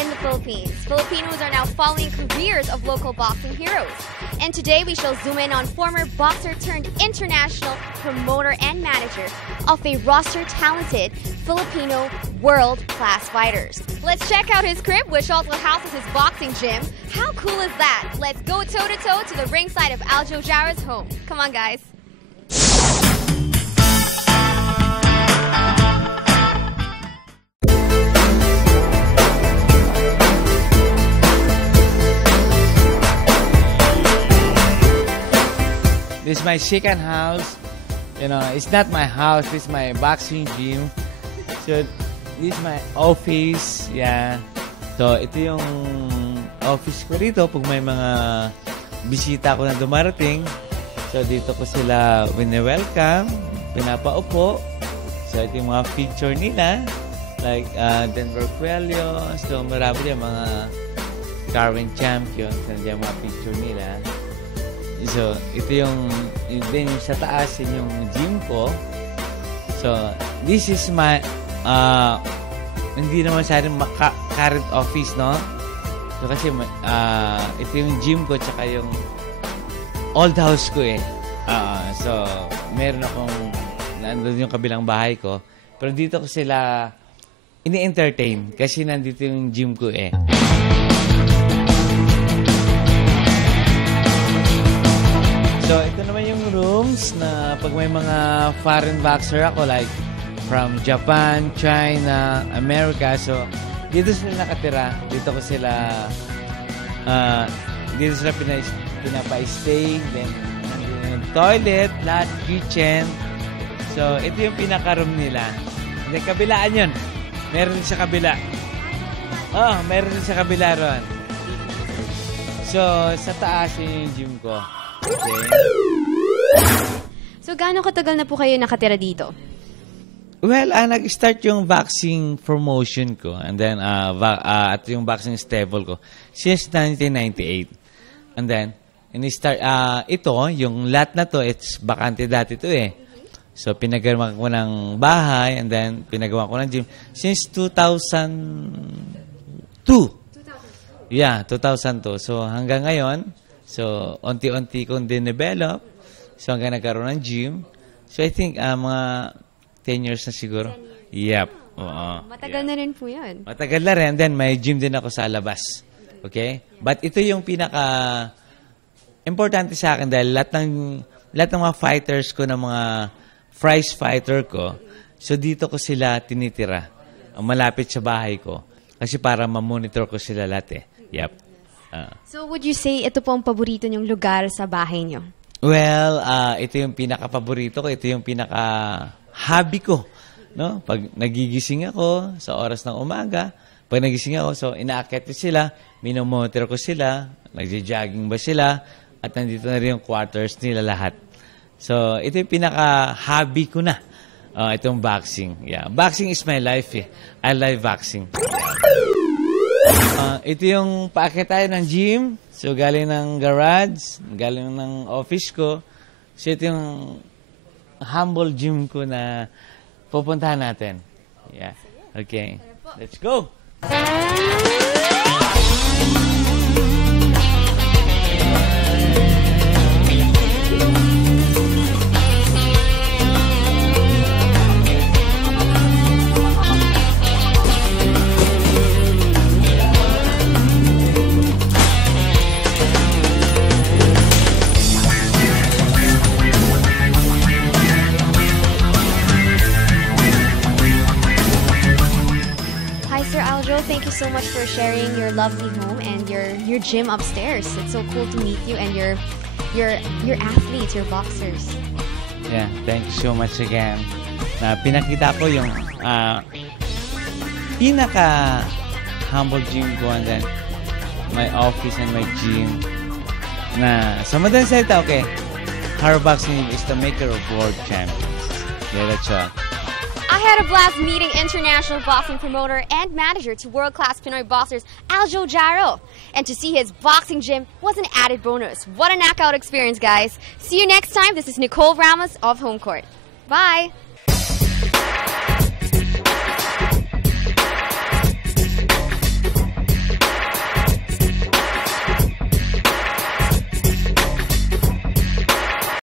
in the Philippines. Filipinos are now following careers of local boxing heroes. And today we shall zoom in on former boxer turned international promoter and manager of a roster-talented Filipino world-class fighters. Let's check out his crib, which also houses his boxing gym. How cool is that? Let's go toe-to-toe to the ringside of Aljo Jaro's home. Come on, guys. This is my second house. You know, it's not my house. This is my boxing gym. So, this is my office. Yeah. So, ito yung office ko dito pag may mga bisita ko na dumarating. So, dito ko sila wini-welcome, pinapaupo. So, ito yung mga picture nila. Like, Denver Coelho. So, marami din mga current champions. Nandiyan mga picture nila. So, ito yung sa taas, yung gym ko. So, this is my, hindi naman sa akin current office, no? So, kasi, ito yung gym ko, tsaka yung old house ko, eh. So, meron akong, nandun yung kabilang bahay ko. Pero dito ko sila ini-entertain, kasi nandito yung gym ko, eh. So, ito naman yung rooms na pag may mga foreign boxer ako, like from Japan, China, America. So, dito sila nakatira. Dito ko sila, dito sila pinapa-stay. Then, yung toilet, lahat, kitchen. So, ito yung pinaka-room nila. Then, kabilaan yun. Meron din sa kabila. Oh, meron din sa kabila ron. So, sa taas yung gym ko. Okay. So, gaano katagal na po kayo nakatira dito? Well, nag-start yung boxing promotion ko and then at yung boxing stable ko since 1998. And then, in-start, ito, yung lot na to, it's bakante dati to eh. So, pinagawa ko ng bahay and then pinagawa ko ng gym since 2002. Yeah, 2002. So, hanggang ngayon, so, unti-unti kong dinevelop. So, hanggang nagkaroon ng gym. So, I think mga 10 years na siguro. 10 years. Yep. Matagal na rin po yan. Matagal na rin. And then, may gym din ako sa labas. Okay? But ito yung pinaka-importante sa akin dahil lahat ng mga fighters ko, ng mga prize fighter ko, so dito ko sila tinitira. Malapit sa bahay ko. Kasi para ma-monitor ko sila lahat eh. Yep. So, would you say ito po ang paborito niyong lugar sa bahay niyo? Well, ito yung pinaka-paborito ko. Ito yung pinaka-hobby ko. No? Pag nagigising ako sa oras ng umaga, pag nagising ako, so inaakyat ko sila, minomonitor ko sila, nagja-jogging ba sila, at nandito na rin yung quarters nila lahat. So, ito yung pinaka-hobby ko na. Itong boxing. Yeah. Boxing is my life eh. I love boxing. Ito yung paakyat tayo ng gym. So, galing ng garage, galing ng office ko. So, ito yung humble gym ko na pupuntahan natin. Yeah. Okay. Let's go! Thank you so much for sharing your lovely home and your gym upstairs. It's so cool to meet you and your athletes, your boxers. Yeah, thank you so much again. Pinakita ko yung pinaka-humble gym ko and then my office and my gym. Sa madaling salita, okay, Haro Boxing is the maker of world champions. Yeah, that's all. I had a blast meeting international boxing promoter and manager to world-class Pinoy boxers Aljo Jaro. And to see his boxing gym was an added bonus. What a knockout experience, guys. See you next time. This is Nicole Ramos of Home Court. Bye.